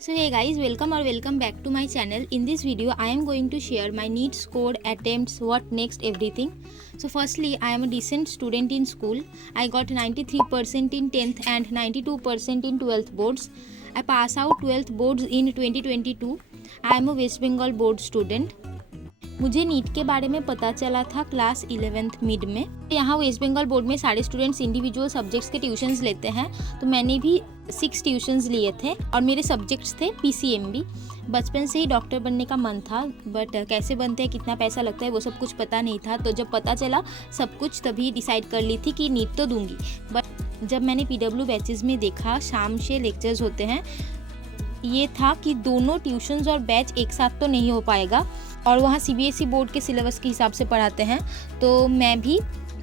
So hey guys, welcome back to my channel. In this video I am going to share my NEET score, attempts, what next, everything. So firstly, I am a decent student in school. I got 93% in 10th and 92% in 12th boards. I pass out 12th boards in 2022. I am a West Bengal board student. मुझे NEET के बारे में पता चला था class 11th mid में। यहाँ waste Bengal board में सारे स्टूडेंट्स इंडिविजुअल सब्जेक्ट्स के ट्यूशन्स लेते हैं, तो मैंने भी 6 ट्यूशन्स लिए थे और मेरे सब्जेक्ट्स थे पीसीएमबी। बचपन से ही डॉक्टर बनने का मन था, बट कैसे बनते हैं, कितना पैसा लगता है, वो सब कुछ पता नहीं था। तो जब पता चला सब कुछ, तभी डिसाइड कर ली थी कि नीट तो दूंगी। बट जब मैंने पीडब्ल्यू बैचेज़ में देखा, शाम से लेक्चर्स होते हैं, ये था कि दोनों ट्यूशन्स और बैच एक साथ तो नहीं हो पाएगा, और वहाँ सीबीएसई बोर्ड के सिलेबस के हिसाब से पढ़ाते हैं। तो मैं भी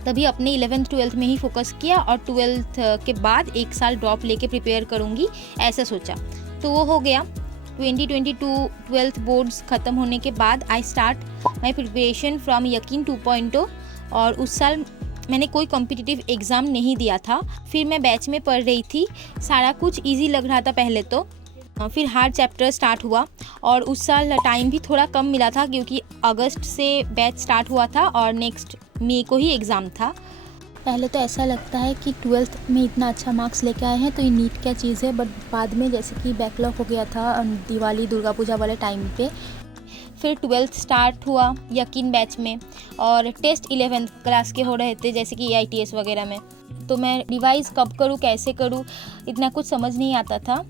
तभी अपने 11th 12th में ही फोकस किया और 12th के बाद एक साल ड्रॉप लेके प्रिपेयर करूँगी, ऐसा सोचा। तो वो हो गया। 2022 12th बोर्ड्स ख़त्म होने के बाद I start my preparation from यकीन 2.0, और उस साल मैंने कोई कॉम्पिटिटिव एग्ज़ाम नहीं दिया था। फिर मैं बैच में पढ़ रही थी, सारा कुछ ईजी लग रहा था पहले तो। फिर हार्ड चैप्टर स्टार्ट हुआ, और उस साल टाइम भी थोड़ा कम मिला था क्योंकि अगस्त से बैच स्टार्ट हुआ था और नेक्स्ट मई को ही एग्ज़ाम था। पहले तो ऐसा लगता है कि 12th में इतना अच्छा मार्क्स लेके आए हैं तो ये नीट क्या चीज़ है, बट बाद में जैसे कि बैकलॉग हो गया था दिवाली दुर्गा पूजा वाले टाइम पे। फिर 12th स्टार्ट हुआ यकीन बैच में, और टेस्ट 11th क्लास के हो रहे थे जैसे कि AITS वगैरह में। तो मैं रिवाइज़ कब करूँ, कैसे करूँ, इतना कुछ समझ नहीं आता था।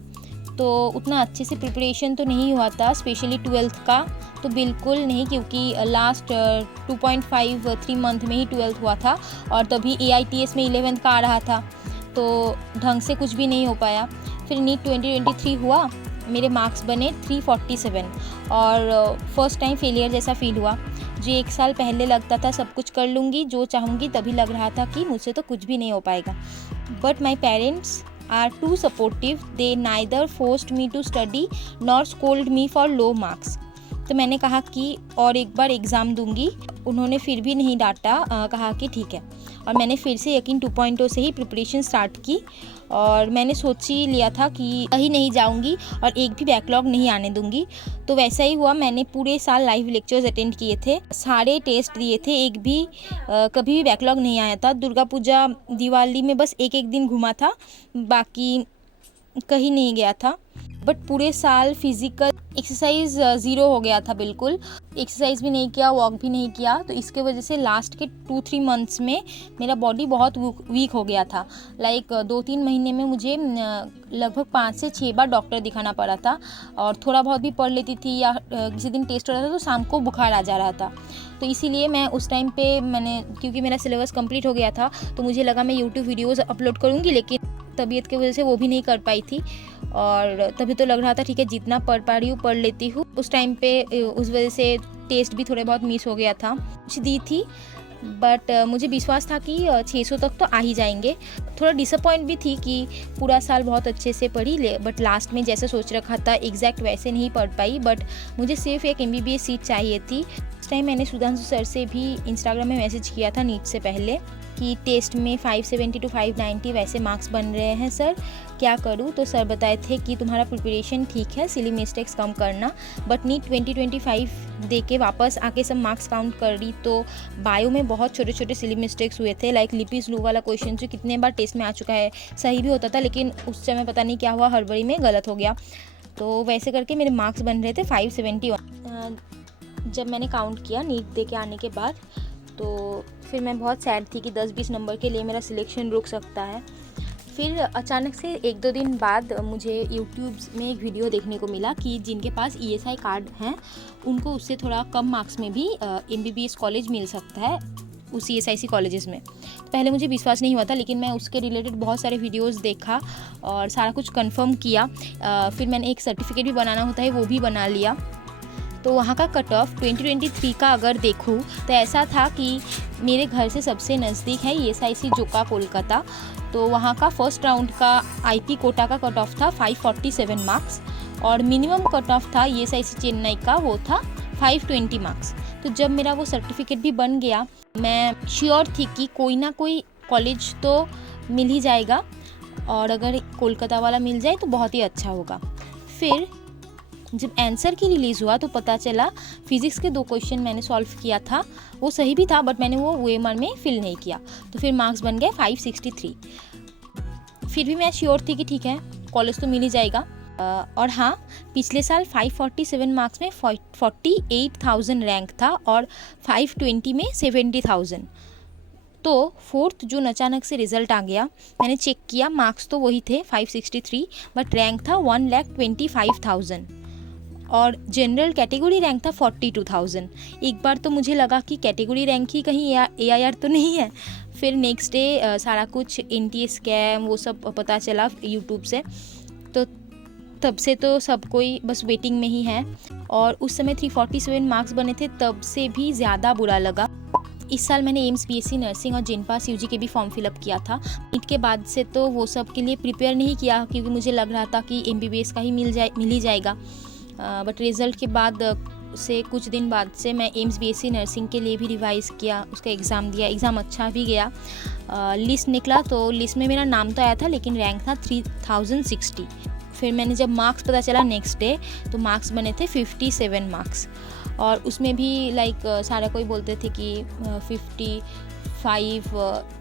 तो उतना अच्छे से प्रिपरेशन तो नहीं हुआ था, स्पेशली 12th का तो बिल्कुल नहीं, क्योंकि लास्ट 2.53 मंथ में ही 12th हुआ था, और तभी AITS में 11th का आ रहा था, तो ढंग से कुछ भी नहीं हो पाया। फिर नीट 2023 हुआ, मेरे मार्क्स बने 347, और फर्स्ट टाइम फेलियर जैसा फील हुआ। जो एक साल पहले लगता था सब कुछ कर लूँगी, जो चाहूँगी, तभी लग रहा था कि मुझसे तो कुछ भी नहीं हो पाएगा। But my parents are too supportive. They neither forced me to study nor scolded me for low marks. तो मैंने कहा कि और एक बार एग्ज़ाम दूंगी, उन्होंने फिर भी नहीं डांटा, कहा कि ठीक है। और मैंने फिर से यकीन 2.0 से ही प्रिपरेशन स्टार्ट की, और मैंने सोच ही लिया था कि कहीं नहीं जाऊंगी और एक भी बैकलॉग नहीं आने दूंगी। तो वैसा ही हुआ, मैंने पूरे साल लाइव लेक्चर्स अटेंड किए थे, सारे टेस्ट दिए थे, एक भी कभी भी बैकलॉग नहीं आया था। दुर्गा पूजा दिवाली में बस एक दिन घूमा था, बाकी कहीं नहीं गया था। बट पूरे साल फिज़िकल एक्सरसाइज 0 हो गया था, बिल्कुल एक्सरसाइज भी नहीं किया, वॉक भी नहीं किया। तो इसके वजह से लास्ट के 2-3 मंथ्स में मेरा बॉडी बहुत वीक हो गया था। लाइक 2-3 महीने में मुझे लगभग 5 से 6 बार डॉक्टर दिखाना पड़ा था, और थोड़ा बहुत भी पढ़ लेती थी या किसी दिन टेस्ट हो रहा था तो शाम को बुखार आ जा रहा था। तो इसीलिए मैं उस टाइम पे क्योंकि मेरा सिलेबस कंप्लीट हो गया था, तो मुझे लगा मैं यूट्यूब वीडियोज़ अपलोड करूँगी, लेकिन तबीयत की वजह से वो भी नहीं कर पाई थी। और तभी तो लग रहा था ठीक है, जितना पढ़ पा रही हूँ पढ़ लेती हूँ। उस टाइम पे उस वजह से टेस्ट भी थोड़े बहुत मिस हो गया था, कुछ दी थी, बट मुझे विश्वास था कि 600 तक तो आ ही जाएंगे। थोड़ा डिसअपॉइंट भी थी कि पूरा साल बहुत अच्छे से पढ़ी बट लास्ट में जैसे सोच रखा था एग्जैक्ट वैसे नहीं पढ़ पाई। बट मुझे सिर्फ एक MBBS सीट चाहिए थी। उस टाइम मैंने सुधांशु सर से भी इंस्टाग्राम में मैसेज किया था नीट से पहले कि टेस्ट में 570 to 590 वैसे मार्क्स बन रहे हैं सर, क्या करूं। तो सर बताए थे कि तुम्हारा प्रिपरेशन ठीक है, सिली मिस्टेक्स कम करना। बट नीट 2025 दे के वापस आके सब मार्क्स काउंट कर रही, तो बायो में बहुत छोटे छोटे सिली मिस्टेक्स हुए थे। लाइक लिपिस लू वाला क्वेश्चन जो कितने बार टेस्ट में आ चुका है, सही भी होता था, लेकिन उस समय पता नहीं क्या हुआ, हड़बड़ी में गलत हो गया। तो वैसे करके मेरे मार्क्स बन रहे थे 571। जब मैंने काउंट किया नीट दे के आने के बाद, तो फिर मैं बहुत सैड थी कि 10-20 नंबर के लिए मेरा सिलेक्शन रुक सकता है। फिर अचानक से 1-2 दिन बाद मुझे यूट्यूब में एक वीडियो देखने को मिला कि जिनके पास ESI कार्ड हैं उनको उससे थोड़ा कम मार्क्स में भी MBBS कॉलेज मिल सकता है उस ESIC कॉलेजेस में। तो पहले मुझे विश्वास नहीं हुआ था, लेकिन मैं उसके रिलेटेड बहुत सारे वीडियोस देखा और सारा कुछ कंफर्म किया। फिर मैंने एक सर्टिफिकेट भी बनाना होता है, वो भी बना लिया। तो वहाँ का कट ऑफ 2023 का अगर देखूँ तो ऐसा था कि मेरे घर से सबसे नज़दीक है ESIC जोका कोलकाता। तो वहाँ का फर्स्ट राउंड का IP कोटा का कट ऑफ था 547 मार्क्स, और मिनिमम कट ऑफ था ESIC चेन्नई का, वो था 520 मार्क्स। तो जब मेरा वो सर्टिफिकेट भी बन गया, मैं श्योर थी कि कोई ना कोई कॉलेज तो मिल ही जाएगा, और अगर कोलकाता वाला मिल जाए तो बहुत ही अच्छा होगा। फिर जब आंसर की रिलीज़ हुआ तो पता चला फिज़िक्स के 2 क्वेश्चन मैंने सॉल्व किया था, वो सही भी था बट मैंने वो OMR में फिल नहीं किया, तो फिर मार्क्स बन गए 563। फिर भी मैं श्योर थी कि ठीक है कॉलेज तो मिल ही जाएगा। और हाँ, पिछले साल 547 मार्क्स में 48,000 रैंक था और 520 में 70,000। तो 4 जून अचानक से रिज़ल्ट आ गया। मैंने चेक किया, मार्क्स तो वही थे 563 बट रैंक था 1,25,000 और जनरल कैटेगरी रैंक था 42,000। एक बार तो मुझे लगा कि कैटेगरी रैंक ही कहीं AIR तो नहीं है। फिर नेक्स्ट डे सारा कुछ NTA स्कैम वो सब पता चला यूट्यूब से, तो तब से तो सब कोई बस वेटिंग में ही है। और उस समय 347 मार्क्स बने थे, तब से भी ज़्यादा बुरा लगा। इस साल मैंने एम्स BSc नर्सिंग और जेनपास UG के भी फॉर्म फिलअप किया था। नीट के बाद से तो वो सब के लिए प्रिपेयर नहीं किया क्योंकि मुझे लग रहा था कि MBBS का ही मिल ही जाएगा। बट रिज़ल्ट के बाद से कुछ दिन बाद से मैं एम्स BSc नर्सिंग के लिए भी रिवाइज़ किया, उसका एग्ज़ाम दिया, एग्ज़ाम अच्छा भी गया। लिस्ट निकला तो लिस्ट में मेरा नाम तो आया था लेकिन रैंक था 3060। फिर मैंने जब मार्क्स पता चला नेक्स्ट डे तो मार्क्स बने थे 57 मार्क्स, और उसमें भी सारा कोई बोलते थे कि 55,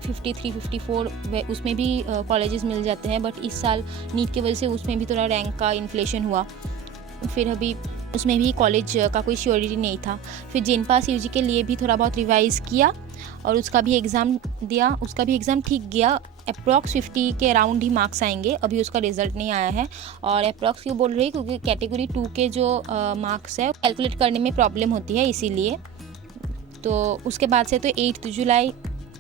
53, 54 उसमें भी कॉलेजेस मिल जाते हैं, बट इस साल नीट की वजह से उसमें भी थोड़ा रैंक का इन्फ्लेशन हुआ। फिर अभी उसमें भी कॉलेज का कोई श्योरिटी नहीं था। फिर जेनपास UG के लिए भी थोड़ा बहुत रिवाइज़ किया और उसका भी एग्ज़ाम दिया, उसका भी एग्ज़ाम ठीक गया। अप्रॉक्स 50 के अराउंड ही मार्क्स आएंगे, अभी उसका रिज़ल्ट नहीं आया है। और अप्रॉक्स क्यों बोल रही है, क्योंकि कैटेगरी 2 के जो मार्क्स है कैलकुलेट करने में प्रॉब्लम होती है इसीलिए। तो उसके बाद से तो 8 जुलाई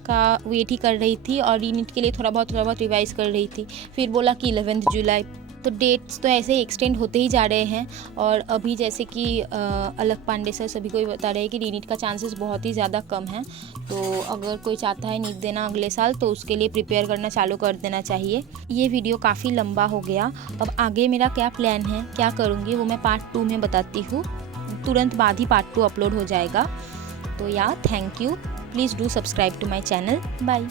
का वेट ही कर रही थी और रीनीट के लिए थोड़ा बहुत रिवाइज़ कर रही थी। फिर बोला कि 11 जुलाई, तो डेट्स तो ऐसे ही एक्सटेंड होते ही जा रहे हैं। और अभी जैसे कि अलक पांडे सर सभी को बता रहे हैं कि रीनीट का चांसेस बहुत ही ज़्यादा कम है, तो अगर कोई चाहता है नीट देना अगले साल तो उसके लिए प्रिपेयर करना चालू कर देना चाहिए। ये वीडियो काफ़ी लंबा हो गया, अब आगे मेरा क्या प्लान है, क्या करूँगी वो मैं पार्ट 2 में बताती हूँ। तुरंत बाद ही पार्ट 2 अपलोड हो जाएगा। तो thank you, please do subscribe to my channel. Bye.